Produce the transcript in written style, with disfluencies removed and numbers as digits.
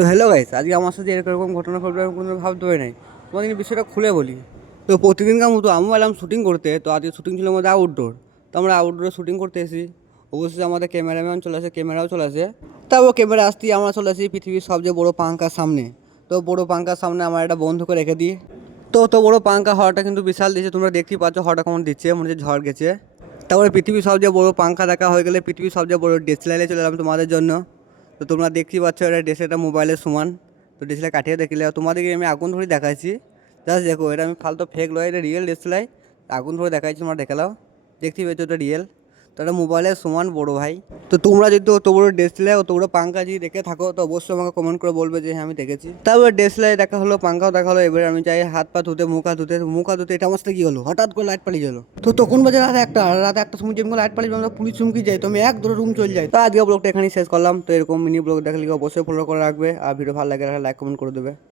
তো hello guys, আজকে আমার সাথে এরকম ঘটনা ঘটবে আমি কোনো ভাবতে পারি নাই। তোমাদের বিষয়টা খুলে বলি। তো প্রতিদিনকার মতো আমি এলাম শুটিং করতে। তো আজকে শুটিং ছিল আমাদের আউটডোর। তো আমরা আউটডোরে শুটিং করতে এসেছি। অবশ্যই আমাদের ক্যামেরাম্যান চলে আসে, ক্যামেরাও চলে আসে। তারপর ক্যামেরা আসতেই আমরা চলে আসি পৃথিবীর সবচেয়ে বড় পাঙ্খার সামনে। তো বড় পাঙ্খার সামনে আমার একটা বন্ধুকে রেখে দিই। তো বড় পাঙ্খা হওয়াটা কিন্তু বিশাল দিচ্ছে, তোমরা দেখতেই পাচ্ছ হওয়াটা কেমন দিচ্ছে, মনে হচ্ছে ঝড় গেছে। তারপরে পৃথিবীর সবচেয়ে বড় পাঙ্খা দেখা হয়ে গেলে পৃথিবীর সবচেয়ে বড় ডিএসএলআরে চলে এলাম তোমাদের জন্য। তো তোমরা দেখতেই পাচ্ছ এটা ডিএসএলআরটা মোবাইলের সমান। তো ডিএসএলআর কাটিয়ে দেখলে তোমাদেরকে আমি আগুন ধরে দেখাচ্ছি। জাস্ট দেখো, এটা আমি ফালতু ফেক লয়, এটা রিয়েল ডিএসএলআর। আগুন ধরে দেখাচ্ছি, তোমরা দেখালাও। দেখতেই পেয়েছো এটা রিয়েল। তো এটা মোবাইলের সমান বড় ভাই। তো তোমরা যদি অত বড় ডিএসএলআর অত বড় পাঙ্খা যদি দেখে থাকো তো অবশ্যই আমাকে কমেন্ট করে বলবে যে হ্যাঁ আমি দেখেছি। তারপর ডিএসএলআর দেখা হলো, পাঙ্খাও দেখা হলো। এবার আমি চাই হাত পা ধুতে, মুখ হাত ধুতে। এটা আমার সাথে কি হলো, হঠাৎ করে লাইট পালিয়ে গেল। তো তখন বাজে রাত একটা সময় যেমন লাইট পালিয়ে আমরা পুলিশ চুমকি যাই। তো আমি এক ধরে রুম চলে যাই। তো আজকে ব্লগটা এখানেই শেষ করলাম। তো এরকম মিনি ব্লগ দেখালে অবশ্যই ফলো করে রাখবে। আর ভিডিও ভালো লাগে লাইক কমেন্ট করে দেবে।